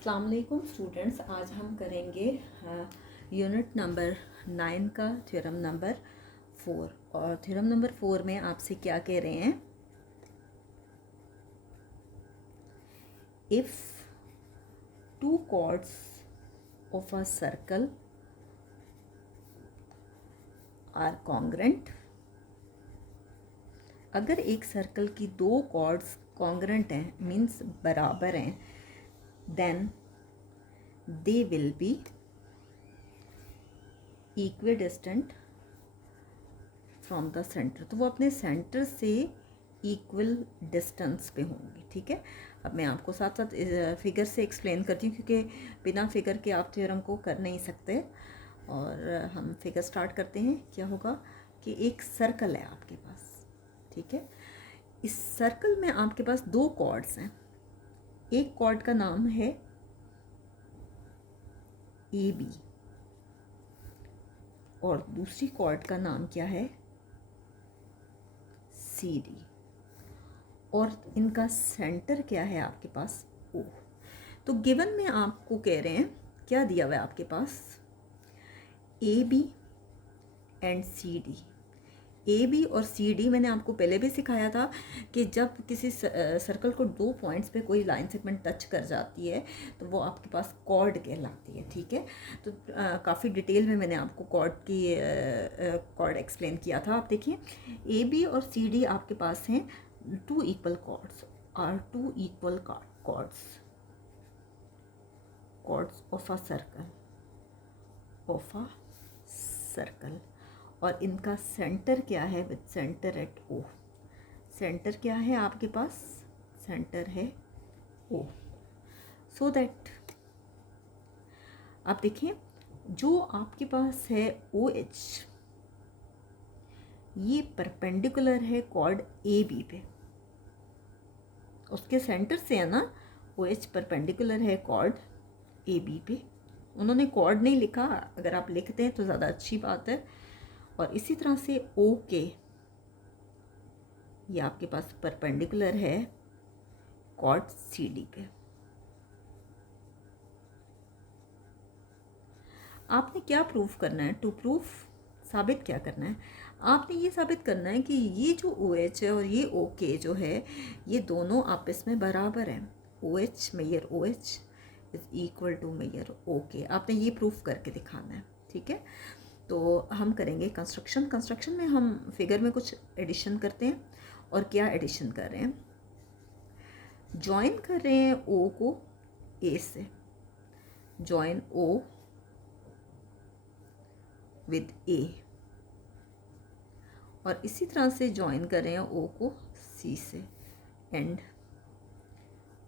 अस्सलाम वालेकुम स्टूडेंट्स, आज हम करेंगे यूनिट नंबर 9 का थ्योरम नंबर 4। और थ्योरम नंबर 4 में आपसे क्या कह रहे हैं, if two chords of a circle are congruent, अगर एक सर्कल की दो कॉर्ड्स कॉन्ग्रेंट हैं मीन्स बराबर हैं, then they will be equidistant from the centre. तो वो अपने सेंटर से इक्वल डिस्टेंस पे होंगी। ठीक है, अब मैं आपको साथ साथ फिगर से एक्सप्लेन करती हूँ क्योंकि बिना फिगर के आप थ्योरम को कर नहीं सकते। और हम फिगर स्टार्ट करते हैं। क्या होगा कि एक सर्कल है आपके पास, ठीक है। इस सर्कल में आपके पास दो कॉर्ड्स हैं। एक कॉर्ड का नाम है ए बी और दूसरी कॉर्ड का नाम क्या है, सी डी, और इनका सेंटर क्या है आपके पास, ओ। तो गिवन में आपको कह रहे हैं, क्या दिया हुआ है आपके पास, A B and C D. A B और सी डी मैंने आपको पहले भी सिखाया था कि जब किसी सर्कल को दो पॉइंट्स पे कोई लाइन सेगमेंट टच कर जाती है तो वो आपके पास कॉर्ड कहलाती है। ठीक है, तो काफ़ी डिटेल में मैंने आपको कॉर्ड एक्सप्लेन किया था। आप देखिए, ए बी और सी डी आपके पास हैं two equal chords, are two equal chords of a circle, और इनका सेंटर क्या है, with centre at O. Centre क्या है आपके पास, सेंटर है ओ। सो दैट आप देखिए, जो आपके पास है ओ एच, ये परपेंडिकुलर है कॉर्ड ए बी पे। उसके सेंटर से है ना, ओ एच परपेंडिकुलर है कॉर्ड ए बी पे। उन्होंने कॉर्ड नहीं लिखा, अगर आप लिखते हैं तो ज़्यादा अच्छी बात है। और इसी तरह से ओ के, ये आपके पास परपेंडिकुलर है कॉर्ड सी डी पे। आपने क्या प्रूफ करना है, टू प्रूफ, साबित क्या करना है, आपने ये साबित करना है कि ये जो ओ एच है और ये ओ के जो है, ये दोनों आपस में बराबर हैं। O H measure O H is equal to measure O K. आपने ये प्रूफ करके दिखाना है। ठीक है, तो हम करेंगे कंस्ट्रक्शन में हम फिगर में कुछ एडिशन करते हैं। और क्या एडिशन कर रहे हैं, ज्वाइन कर रहे हैं ओ को ए से, ज्वाइन ओ विद ए, और इसी तरह से ज्वाइन कर रहे हैं ओ को सी से, एंड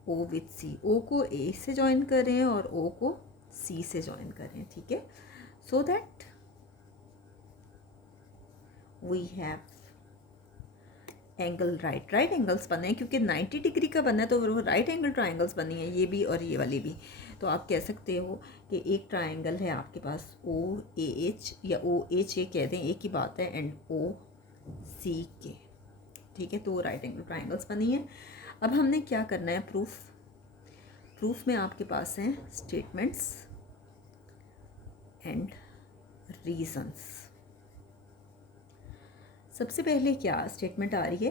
ओ विद सी। ओ को ए से ज्वाइन कर रहे हैं और ओ को सी से ज्वाइन कर रहे हैं। ठीक है, so that we have angle right angles बने हैं, क्योंकि 90 डिग्री का बनना है तो वो राइट एंगल ट्राइंगल्स बनी है, ये भी और ये वाली भी। तो आप कह सकते हो कि एक ट्राइंगल है आपके पास ओ ए एच, या ओ एच ए कह दें, एक ही बात है, एंड ओ सी के। ठीक है, तो राइट एंगल ट्राइंगल्स बनी है। अब हमने क्या करना है, प्रूफ में आपके पास हैं स्टेटमेंट्स एंड रीजंस। सबसे पहले क्या स्टेटमेंट आ रही है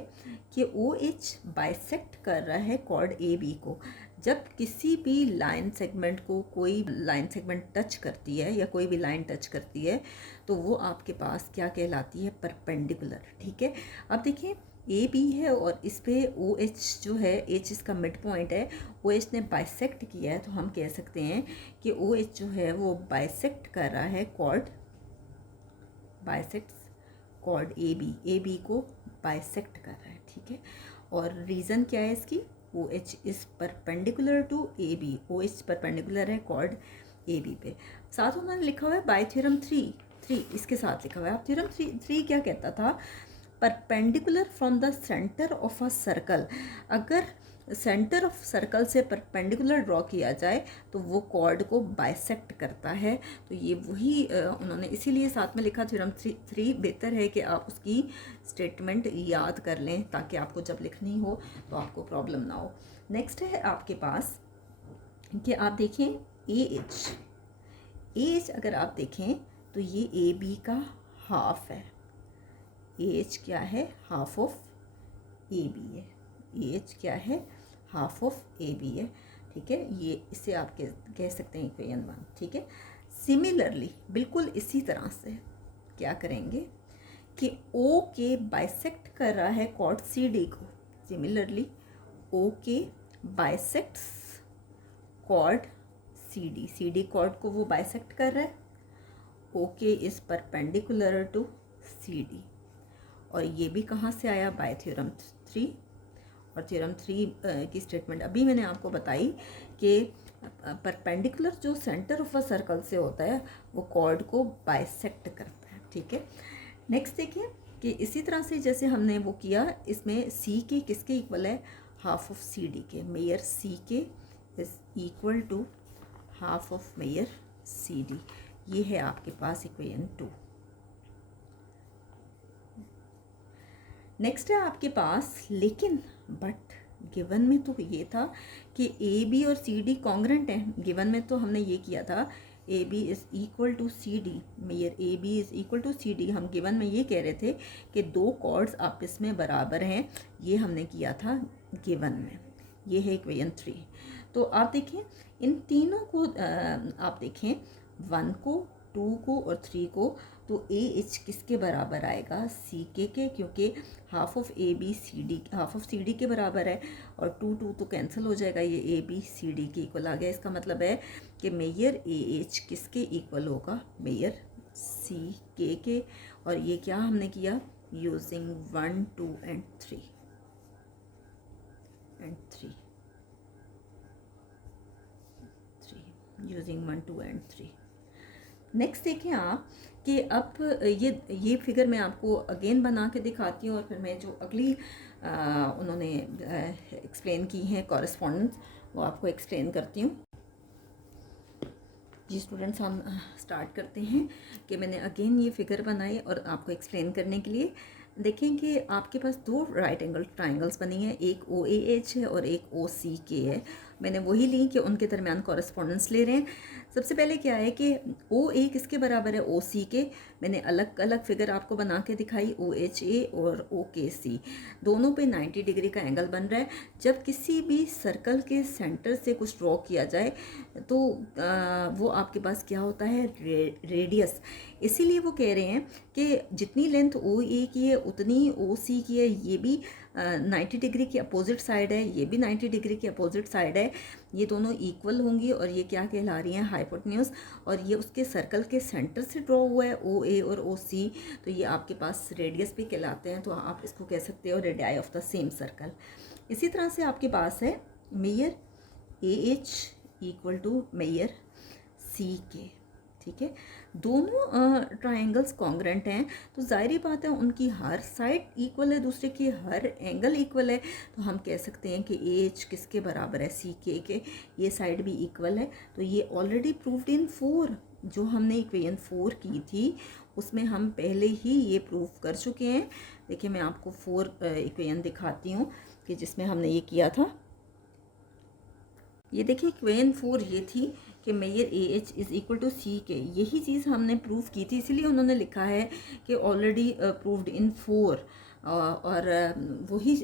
कि ओ एच बाइसेक्ट कर रहा है कॉर्ड ए बी को। जब किसी भी लाइन सेगमेंट को कोई लाइन सेगमेंट टच करती है या कोई भी लाइन टच करती है तो वो आपके पास क्या कहलाती है, परपेंडिकुलर। ठीक है, अब देखिए, ए बी है और इस पे ओ एच जो है, एच इसका मिड पॉइंट है, ओ एच ने बाइसेक्ट किया है, तो हम कह सकते हैं कि ओ एच जो है वो बाइसेक्ट कर रहा है बाइसेक्ट्स कॉर्ड ए बी को बाइसेक्ट कर रहा है। ठीक है, और रीज़न क्या है इसकी, O H is perpendicular to A B, O H perpendicular है कॉर्ड ए बी पे। साथ उन्होंने लिखा हुआ है बाय थ्योरम थ्री, इसके साथ लिखा हुआ है। आप थ्योरम थ्री क्या कहता था, perpendicular from the centre of a circle. अगर सेंटर ऑफ सर्कल से परपेंडिकुलर ड्रॉ किया जाए तो वो कॉर्ड को बाइसेक्ट करता है। तो ये वही उन्होंने इसीलिए साथ में लिखा थ्योरम थ्री। बेहतर है कि आप उसकी स्टेटमेंट याद कर लें ताकि आपको जब लिखनी हो तो आपको प्रॉब्लम ना हो। नेक्स्ट है आपके पास कि आप देखें ए एच अगर आप देखें तो ये ए बी का हाफ है। ए एच क्या है? हाफ ऑफ ए बी है। ए एच क्या है? हाफ ऑफ ए बी है। ठीक है, ये इसे आप कह सकते हैं इक्वेशन 1। ठीक है, सिमिलरली बिल्कुल इसी तरह से क्या करेंगे कि ओ के बाइसेक्ट कर रहा है कॉर्ड सी डी को। Similarly O K bisects chord C D chord को वो बाइसेक्ट कर रहा है। O K is perpendicular to C D, और ये भी कहाँ से आया? By theorem 3। और थ्योरम 3 की स्टेटमेंट अभी मैंने आपको बताई कि परपेंडिकुलर जो सेंटर ऑफ अ सर्कल से होता है वो कॉर्ड को बाइसेक्ट करता है। ठीक है, नेक्स्ट देखिए कि इसी तरह से जैसे हमने वो किया, इसमें सी के किसके इक्वल है? हाफ ऑफ सी डी के। Mayor C K is equal to half of mayor C D. ये है आपके पास इक्वेशन 2। नेक्स्ट है आपके पास लेकिन बट गिवन में तो ये था कि ए बी और सी डी कॉन्ग्रेंट हैं। गिवन में तो हमने ये किया था A B is equal to C D, mayor A B is equal to C D. हम गिवन में ये कह रहे थे कि दो कॉर्ड्स आपस में बराबर हैं, ये हमने किया था गिवन में। ये है इक्वेशन 3। तो आप देखें इन तीनों को आप देखें 1 को, 2 को और 3 को, तो ए एच किसके बराबर आएगा? सी के, क्योंकि half of A B C D, half of C D के बराबर है, और 2 तो कैंसिल हो जाएगा, ये ए बी सी डी के इक्वल आ गया। इसका मतलब है कि मेयर ए एच किसके इक्वल होगा? मेयर सी के। और ये क्या हमने किया? Using 1, 2 and 3 using 1, 2 and 3। Next देखें आप कि अब ये फिगर मैं आपको अगेन बना के दिखाती हूँ, और फिर मैं जो अगली उन्होंने एक्सप्लेन की हैं कॉरेस्पॉन्डेंस वो आपको एक्सप्लेन करती हूँ। जी स्टूडेंट्स, हम स्टार्ट करते हैं कि मैंने अगेन ये फिगर बनाई और आपको एक्सप्लेन करने के लिए। देखें कि आपके पास दो राइट एंगल ट्राइंगल्स बनी है, एक ओ ए एच है और एक ओ सी के है। मैंने वही ली कि उनके दरमियान कॉरेस्पॉन्डेंस ले रहे हैं। सबसे पहले क्या है कि ओ ए किसके बराबर है? ओ सी के। मैंने अलग अलग फिगर आपको बना के दिखाई, ओ एच ए और ओ के सी, दोनों पे 90 डिग्री का एंगल बन रहा है। जब किसी भी सर्कल के सेंटर से कुछ ड्रॉ किया जाए तो वो आपके पास क्या होता है? रेडियस। इसीलिए वो कह रहे हैं कि जितनी लेंथ ओ ए की है उतनी ओ सी की है। ये भी 90 डिग्री की अपोजिट साइड है, ये भी 90 डिग्री की अपोजिट साइड है। ये दोनों इक्वल होंगी और ये क्या कहला रही हैं? हाइपोटेन्यूज। और ये उसके सर्कल के सेंटर से ड्रॉ हुआ है, ओ ए और ओ सी, तो ये आपके पास रेडियस भी कहलाते हैं। तो आप इसको कह सकते हो radii of the same circle. इसी तरह से आपके पास है measure A H equal to measure C K. ठीक है, दोनों ट्रायंगल्स कॉन्ग्रेंट हैं, तो जाहिर बात है उनकी हर साइड इक्वल है, दूसरे की हर एंगल इक्वल है। तो हम कह सकते हैं कि एच किसके बराबर है? सी के। ये साइड भी इक्वल है। तो ये ऑलरेडी प्रूव्ड इन 4, जो हमने इक्वेशन 4 की थी उसमें हम पहले ही ये प्रूव कर चुके हैं। देखिए मैं आपको 4 इक्वेशन दिखाती हूँ कि जिसमें हमने ये किया था। ये देखिए इक्वेशन 4 ये थी कि measure A H is equal to C K. यही चीज़ हमने प्रूव की थी, इसीलिए उन्होंने लिखा है कि ऑलरेडी प्रूव्ड इन 4। और वही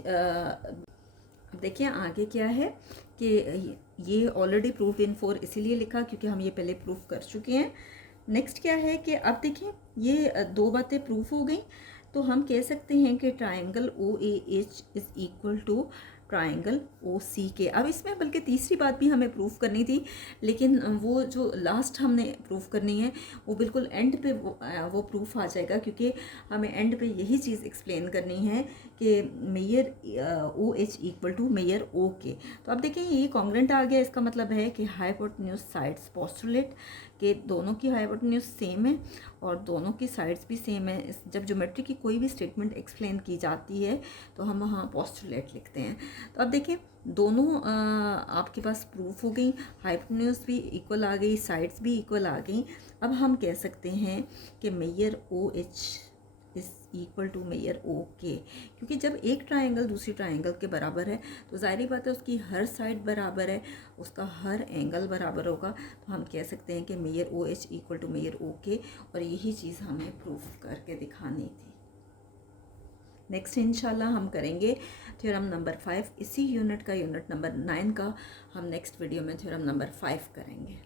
देखिए आगे क्या है कि ये ऑलरेडी प्रूव्ड इन 4 इसीलिए लिखा क्योंकि हम ये पहले प्रूव कर चुके हैं। नेक्स्ट क्या है कि अब देखिए ये दो बातें प्रूफ हो गई, तो हम कह सकते हैं कि triangle O A H is equal to triangle O C K. अब इसमें बल्कि तीसरी बात भी हमें प्रूफ करनी थी, लेकिन वो जो लास्ट हमने प्रूफ करनी है वो बिल्कुल एंड पे वो प्रूफ आ जाएगा, क्योंकि हमें एंड पे यही चीज़ एक्सप्लेन करनी है कि measure O H equal to measure O K. तो अब देखें ये कॉन्ग्रेंट आ गया, इसका मतलब है कि हाइपोटेन्यूज साइड्स पोस्टुलेट कि दोनों की हाइपोटेन्यूज सेम है और दोनों की साइड्स भी सेम है। जब ज्योमेट्री की कोई भी स्टेटमेंट एक्सप्लेन की जाती है तो हम वहाँ पोस्टुलेट लिखते हैं। तो अब देखें दोनों आपके पास प्रूफ हो गई, हाइपोटेन्यूज भी इक्वल आ गई, साइड्स भी इक्वल आ गई। अब हम कह सकते हैं कि measure O H is equal to major O K, क्योंकि जब एक ट्राइंगल दूसरी ट्राइंगल के बराबर है तो ज़ाहिर बात है उसकी हर साइड बराबर है, उसका हर एंगल बराबर होगा, तो हम कह सकते हैं कि major O H equal to major O K, और यही चीज़ हमें प्रूफ करके दिखानी थी। नेक्स्ट इंशाल्लाह हम करेंगे थ्योरम नंबर 5, इसी यूनिट का यूनिट नंबर 9 का हम नेक्स्ट वीडियो में थ्योरम नंबर 5 करेंगे।